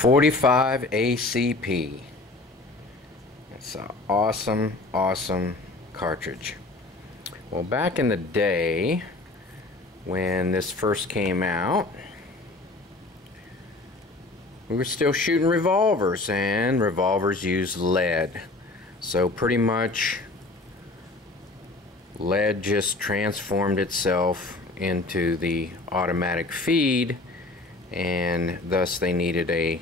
45 ACP. It's an awesome, awesome cartridge. Well, back in the day when this first came out, we were still shooting revolvers, and revolvers use lead. So pretty much lead just transformed itself into the automatic feed, and thus they needed a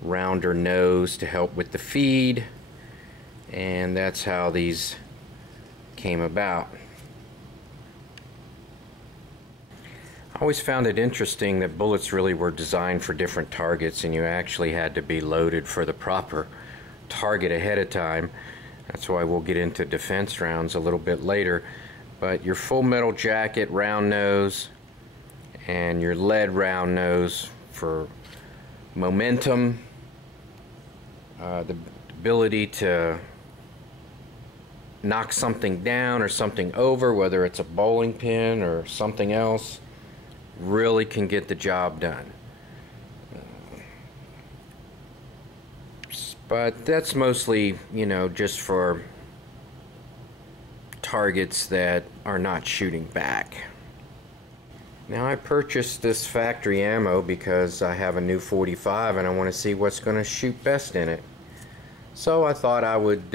rounder nose to help with the feed, and that's how these came about. I always found it interesting that bullets really were designed for different targets, and you actually had to be loaded for the proper target ahead of time. That's why we'll get into defense rounds a little bit later. But your full metal jacket round nose and your lead round nose for momentum, the ability to knock something down or something over, whether it's a bowling pin or something else, really can get the job done. But that's mostly, you know, just for targets that are not shooting back. Now, I purchased this factory ammo because I have a new 45 and I want to see what's going to shoot best in it. So I thought I would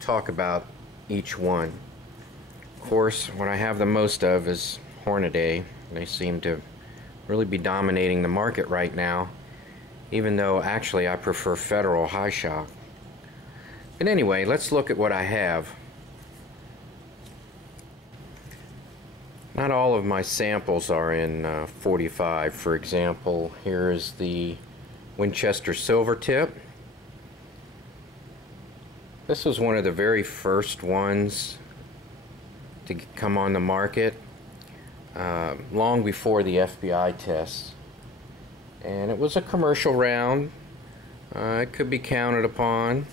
talk about each one. Of course, what I have the most of is Hornady. They seem to really be dominating the market right now, even though actually I prefer Federal high shock. But anyway, let's look at what I have. Not all of my samples are in 45. For example, here is the Winchester silver tip. This was one of the very first ones to come on the market, long before the FBI tests. And it was a commercial round. It could be counted upon.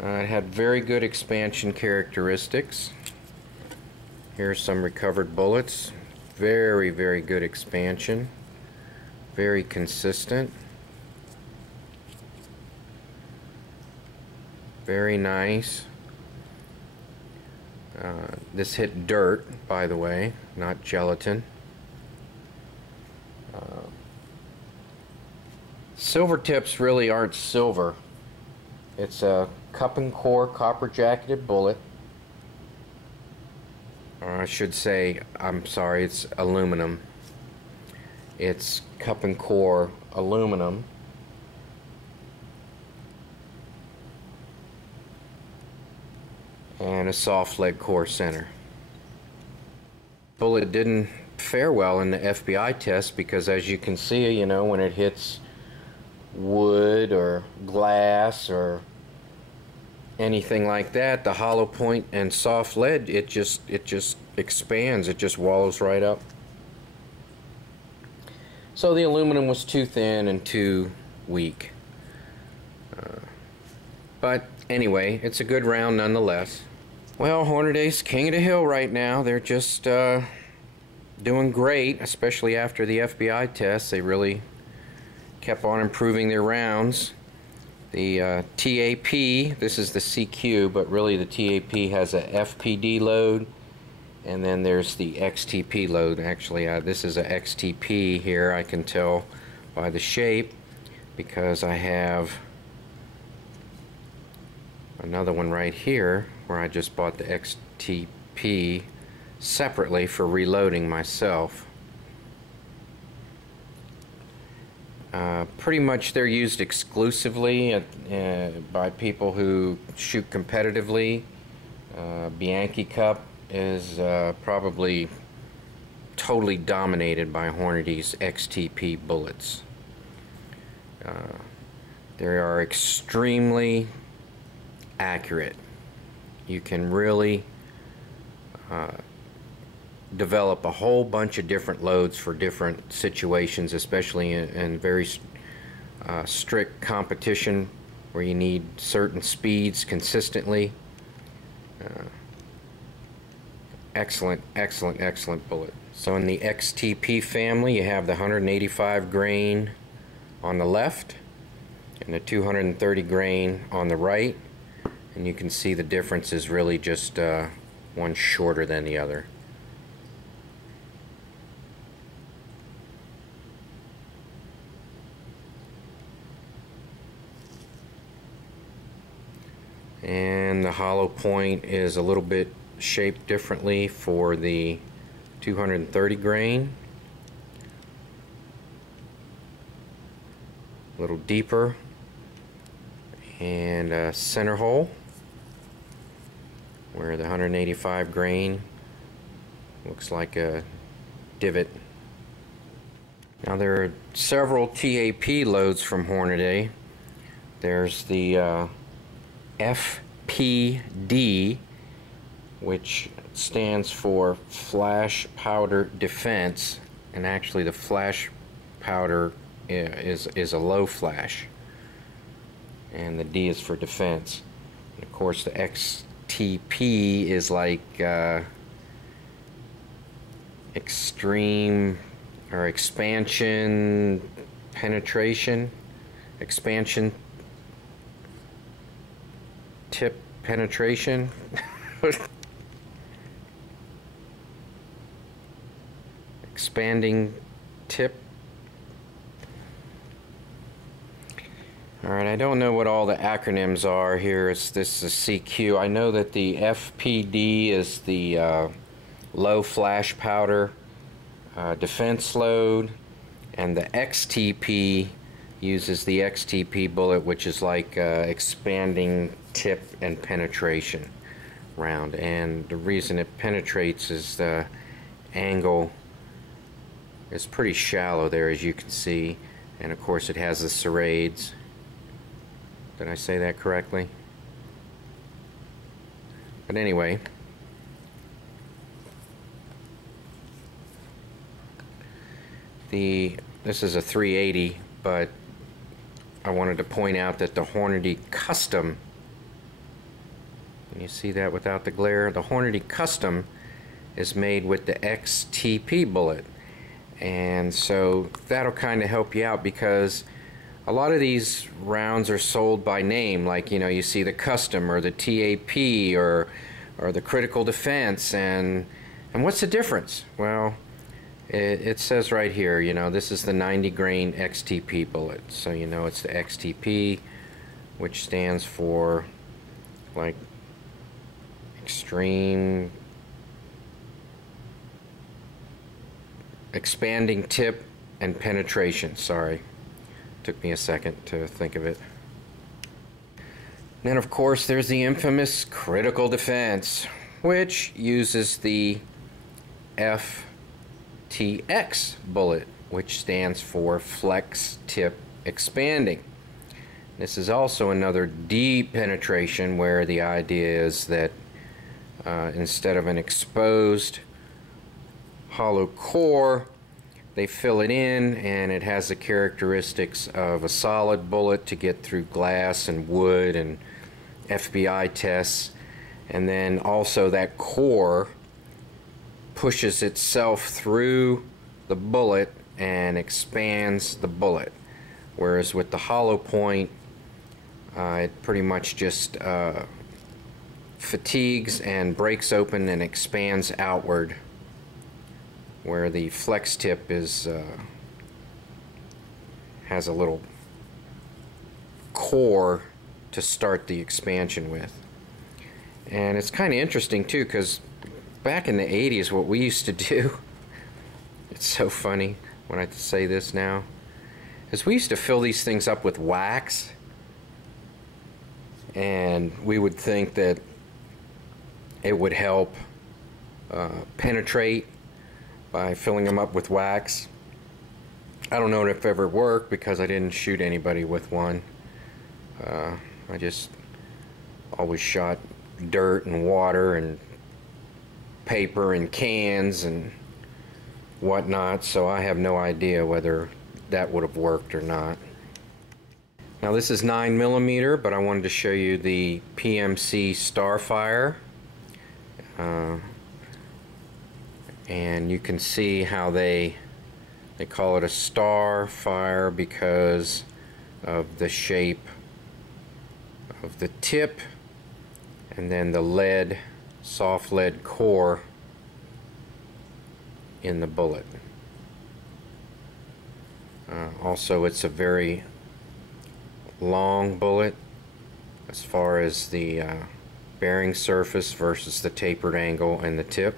It had very good expansion characteristics. Here's some recovered bullets. Very, very good expansion. Very consistent. Very nice. This hit dirt, by the way, not gelatin. Silver tips really aren't silver. It's a cup and core copper jacketed bullet. Or I should say, I'm sorry, it's aluminum. It's cup and core aluminum. And a soft lead core center. Bullet didn't fare well in the FBI test because, as you can see, you know, when it hits wood or glass or anything like that, the hollow point and soft lead, it just expands, it just wallows right up. So the aluminum was too thin and too weak. But anyway, it's a good round nonetheless. Well, Hornady's king of the hill right now. They're just doing great, especially after the FBI tests. They really kept on improving their rounds. The TAP, this is the CQ, but really the TAP has a FPD load, and then there's the XTP load. Actually, this is a XTP here. I can tell by the shape because I have another one right here where I just bought the XTP separately for reloading myself. Pretty much they're used exclusively by people who shoot competitively. Bianchi Cup is probably totally dominated by Hornady's XTP bullets. They are extremely accurate. You can really develop a whole bunch of different loads for different situations, especially in very strict competition where you need certain speeds consistently. Excellent, excellent, excellent bullet. So in the XTP family, you have the 185 grain on the left and the 230 grain on the right, and you can see the difference is really just one shorter than the other. And the hollow point is a little bit shaped differently for the 230 grain. A little deeper, and a center hole where the 185 grain looks like a divot. Now there are several TAP loads from Hornady. There's the FPD, which stands for Flash Powder Defense, and actually the flash powder is a low flash, and the D is for defense. And of course the XTP is like extreme or expansion penetration, expansion tip penetration. Expanding tip. Alright, I don't know what all the acronyms are here. This is CQ. I know that the FPD is the low flash powder defense load, and the XTP uses the XTP bullet, which is like expanding tip and penetration round. And the reason it penetrates is the angle is pretty shallow there, as you can see, and of course it has the serrades. Did I say that correctly? But anyway, this is a 380, but I wanted to point out that the Hornady Custom, can you see that without the glare? The Hornady Custom is made with the XTP bullet, and so that'll kind of help you out, because a lot of these rounds are sold by name, like, you know, you see the Custom or the TAP or the Critical Defense, and what's the difference? Well, it says right here, you know, this is the 90 grain XTP bullet, so you know it's the XTP, which stands for like extreme expanding tip and penetration. Sorry, took me a second to think of it. Then of course there's the infamous Critical Defense, which uses the FTX bullet, which stands for Flex Tip Expanding. This is also another deep penetration, where the idea is that instead of an exposed hollow core, they fill it in, and it has the characteristics of a solid bullet to get through glass and wood and FBI tests, and then also that core pushes itself through the bullet and expands the bullet, whereas with the hollow point, it pretty much just fatigues and breaks open and expands outward, where the flex tip is has a little core to start the expansion with. And it's kind of interesting too, because back in the 80s, what we used to do, it's so funny when I say this now, is we used to fill these things up with wax, and we would think that it would help penetrate by filling them up with wax. I don't know if it ever worked, because I didn't shoot anybody with one. I just always shot dirt and water and paper and cans and whatnot, so I have no idea whether that would have worked or not. Now this is 9mm, but I wanted to show you the PMC Starfire, and you can see how they They call it a star fire because of the shape of the tip and then the lead, soft lead core in the bullet. Also, it's a very long bullet as far as the bearing surface versus the tapered angle and the tip.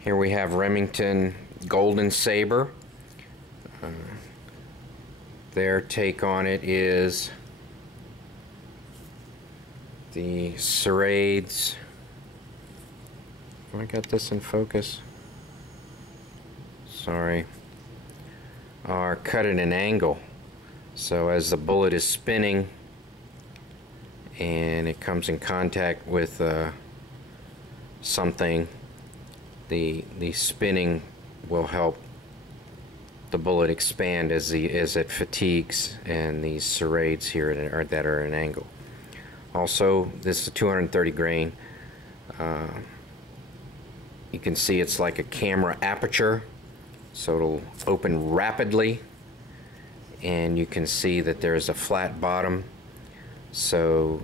Here we have Remington Golden Saber. Their take on it is the serrades. Have I got this in focus? Sorry. Are cut at an angle. So as the bullet is spinning and it comes in contact with something, the spinning will help the bullet expand as it fatigues, and these serrades here that are at an angle. Also, this is a 230 grain. You can see it's like a camera aperture, so it'll open rapidly, and you can see that there's a flat bottom, so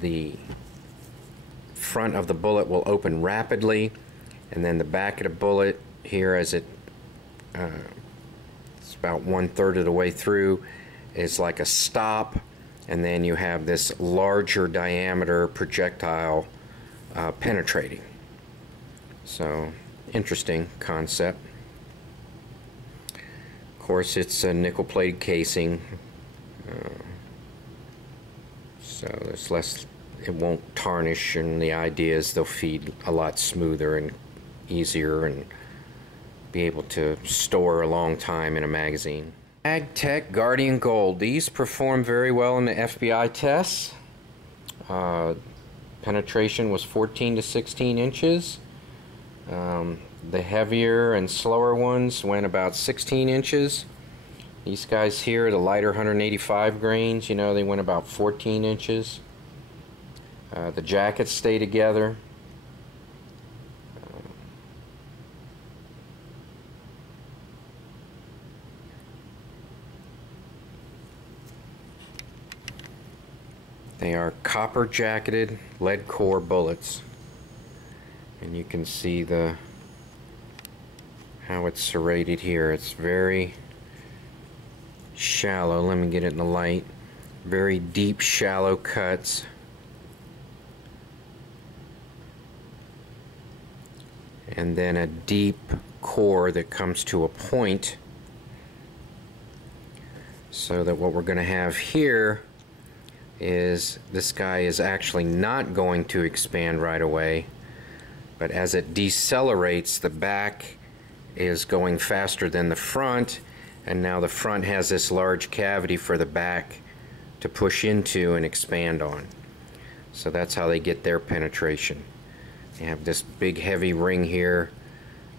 the front of the bullet will open rapidly, and then the back of the bullet here, as it's about 1/3 of the way through, is like a stop, and then you have this larger diameter projectile penetrating. So, interesting concept. Of course, it's a nickel-plated casing, so there's less. It won't tarnish, and the idea is they'll feed a lot smoother and easier, and be able to store a long time in a magazine. Magtech Guardian Gold. These perform very well in the FBI tests. Penetration was 14 to 16 inches. The heavier and slower ones went about 16 inches. These guys here, the lighter 185 grains, you know, they went about 14 inches. The jackets stay together. They are copper jacketed lead core bullets, and you can see how it's serrated here. It's very shallow. Let me get it in the light. Very deep, shallow cuts. And then a deep core that comes to a point, so that what we're going to have here is this guy is actually not going to expand right away, but as it decelerates, the back is going faster than the front, and now the front has this large cavity for the back to push into and expand on. So that's how they get their penetration. They have this big heavy ring here,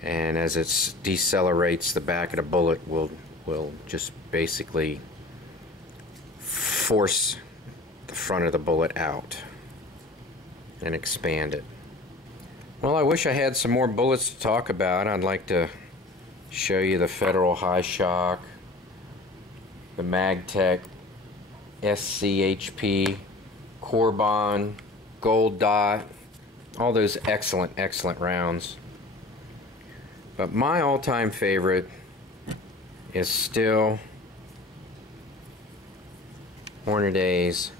and as it decelerates, the back of the bullet will just basically force the front of the bullet out and expand it. Well, I wish I had some more bullets to talk about. I'd like to show you the Federal High Shock, the Magtech SCHP, Corbon, Gold Dot, all those excellent rounds. But my all-time favorite is still Hornady's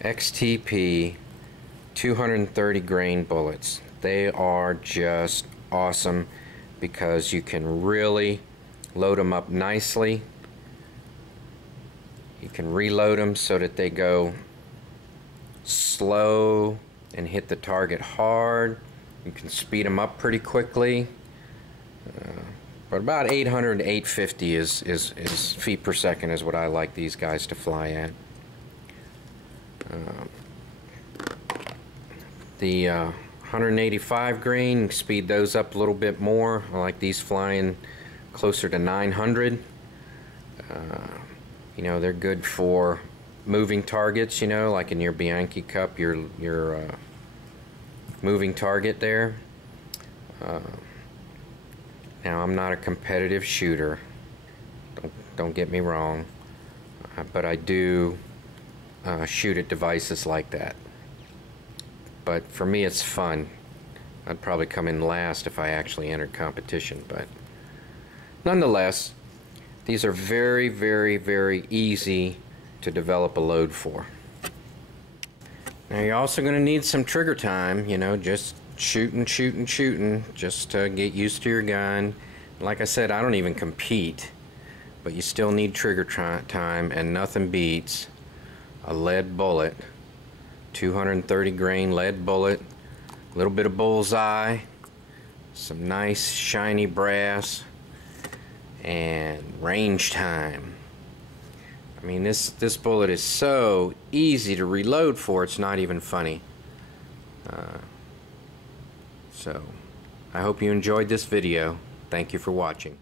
XTP 230 grain bullets. They are just awesome because you can really load them up nicely. You can reload them so that they go slow and hit the target hard. You can speed them up pretty quickly. But about 800 to 850 is feet per second is what I like these guys to fly at. The 185 grain, speed those up a little bit more. I like these flying closer to 900. You know, they're good for moving targets, you know, like in your Bianchi Cup, your moving target there. Now, I'm not a competitive shooter, don't get me wrong, but I do shoot at devices like that. But for me, it's fun. I'd probably come in last if I actually entered competition, but nonetheless, these are very, very, very easy to develop a load for. Now, you're also going to need some trigger time, you know, just shooting, just to get used to your gun. Like I said, I don't even compete, but you still need trigger time, and nothing beats a lead bullet, 230 grain lead bullet, a little bit of bullseye, some nice shiny brass, and range time. I mean, this bullet is so easy to reload for, it's not even funny. So, I hope you enjoyed this video. Thank you for watching.